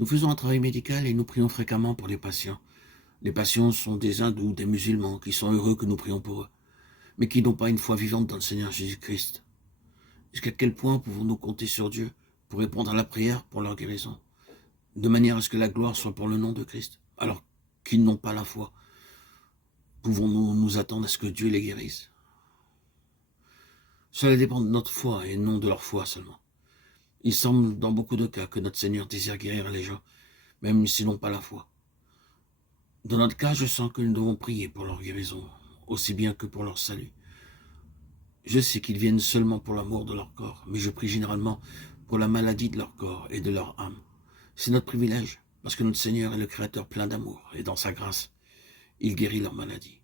Nous faisons un travail médical et nous prions fréquemment pour les patients. Les patients sont des hindous, des musulmans, qui sont heureux que nous prions pour eux, mais qui n'ont pas une foi vivante dans le Seigneur Jésus-Christ. Jusqu'à quel point pouvons-nous compter sur Dieu pour répondre à la prière pour leur guérison, de manière à ce que la gloire soit pour le nom de Christ, alors qu'ils n'ont pas la foi? Pouvons-nous nous attendre à ce que Dieu les guérisse? Cela dépend de notre foi et non de leur foi seulement. Il semble dans beaucoup de cas que notre Seigneur désire guérir les gens, même s'ils n'ont pas la foi. Dans notre cas, je sens que nous devons prier pour leur guérison, aussi bien que pour leur salut. Je sais qu'ils viennent seulement pour l'amour de leur corps, mais je prie généralement pour la maladie de leur corps et de leur âme. C'est notre privilège, parce que notre Seigneur est le Créateur plein d'amour, et dans sa grâce, il guérit leur maladie.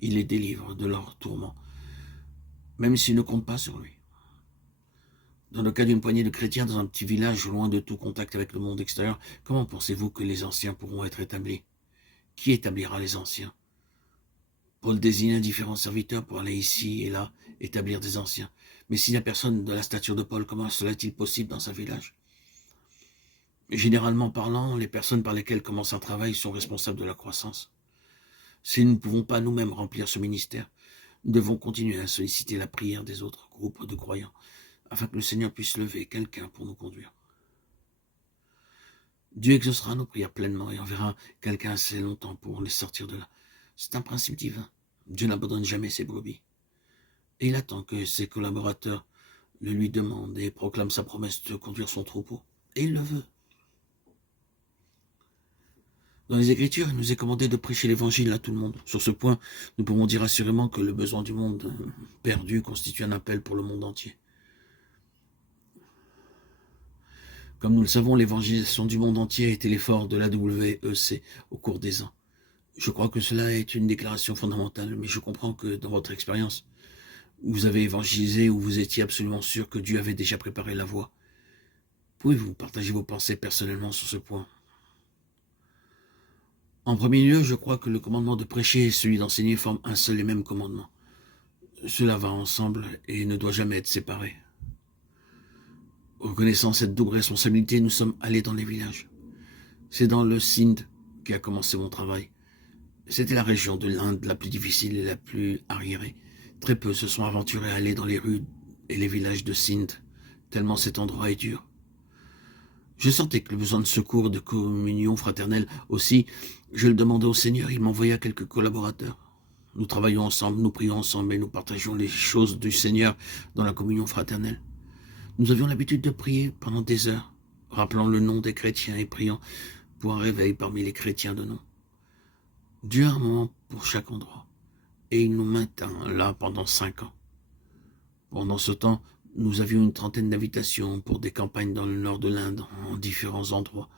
Il les délivre de leurs tourments, même s'ils ne comptent pas sur lui. Dans le cas d'une poignée de chrétiens dans un petit village loin de tout contact avec le monde extérieur, comment pensez-vous que les anciens pourront être établis? Qui établira les anciens? Paul désigna différents serviteurs pour aller ici et là établir des anciens. Mais s'il n'y a personne de la stature de Paul, comment cela est-il possible dans un village? Généralement parlant, les personnes par lesquelles commence un travail sont responsables de la croissance. Si nous ne pouvons pas nous-mêmes remplir ce ministère, nous devons continuer à solliciter la prière des autres groupes de croyants, afin que le Seigneur puisse lever quelqu'un pour nous conduire. Dieu exaucera nos prières pleinement et enverra quelqu'un assez longtemps pour les sortir de là. C'est un principe divin. Dieu n'abandonne jamais ses brebis. Et il attend que ses collaborateurs le lui demandent et proclament sa promesse de conduire son troupeau. Et il le veut. Dans les Écritures, il nous est commandé de prêcher l'Évangile à tout le monde. Sur ce point, nous pouvons dire assurément que le besoin du monde perdu constitue un appel pour le monde entier. Comme nous le savons, l'évangélisation du monde entier a été l'effort de la WEC au cours des ans. Je crois que cela est une déclaration fondamentale, mais je comprends que dans votre expérience, vous avez évangélisé ou vous étiez absolument sûr que Dieu avait déjà préparé la voie. Pouvez-vous partager vos pensées personnellement sur ce point? En premier lieu, je crois que le commandement de prêcher et celui d'enseigner forment un seul et même commandement. Cela va ensemble et ne doit jamais être séparé. Reconnaissant cette double responsabilité, nous sommes allés dans les villages. C'est dans le Sindh qu'a commencé mon travail. C'était la région de l'Inde la plus difficile et la plus arriérée. Très peu se sont aventurés à aller dans les rues et les villages de Sindh, tellement cet endroit est dur. Je sentais que le besoin de secours, de communion fraternelle aussi, je le demandais au Seigneur, il m'envoya quelques collaborateurs. Nous travaillons ensemble, nous prions ensemble et nous partageons les choses du Seigneur dans la communion fraternelle. Nous avions l'habitude de prier pendant des heures, rappelant le nom des chrétiens et priant pour un réveil parmi les chrétiens de nom. Dieu a un moment pour chaque endroit, et il nous maintint là pendant 5 ans. Pendant ce temps, nous avions une trentaine d'invitations pour des campagnes dans le nord de l'Inde, en différents endroits.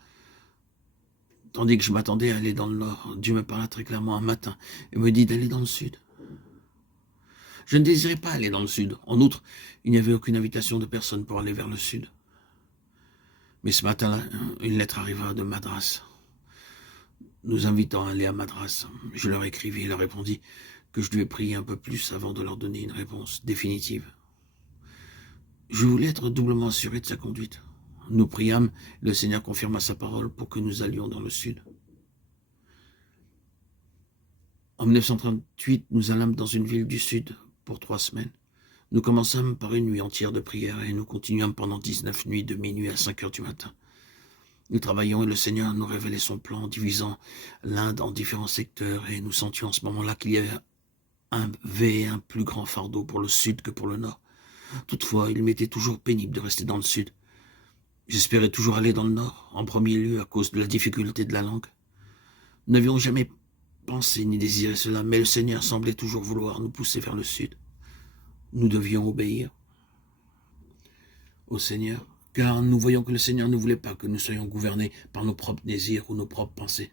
Tandis que je m'attendais à aller dans le nord, Dieu me parla très clairement un matin et me dit d'aller dans le sud. Je ne désirais pas aller dans le sud. En outre, il n'y avait aucune invitation de personne pour aller vers le sud. Mais ce matin-là, une lettre arriva de Madras, nous invitant à aller à Madras. Je leur écrivis et leur répondis que je devais prier un peu plus avant de leur donner une réponse définitive. Je voulais être doublement assuré de sa conduite. Nous priâmes, le Seigneur confirma sa parole pour que nous allions dans le sud. En 1938, nous allâmes dans une ville du sud pour 3 semaines. Nous commençâmes par une nuit entière de prière et nous continuâmes pendant 19 nuits de minuit à 5 heures du matin. Nous travaillions et le Seigneur nous révélait son plan en divisant l'Inde en différents secteurs et nous sentions en ce moment-là qu'il y avait un plus grand fardeau pour le sud que pour le nord. Toutefois, il m'était toujours pénible de rester dans le sud. J'espérais toujours aller dans le nord, en premier lieu à cause de la difficulté de la langue. Nous n'avions jamais pensé ni désiré cela, mais le Seigneur semblait toujours vouloir nous pousser vers le sud. Nous devions obéir au Seigneur, car nous voyons que le Seigneur ne voulait pas que nous soyons gouvernés par nos propres désirs ou nos propres pensées.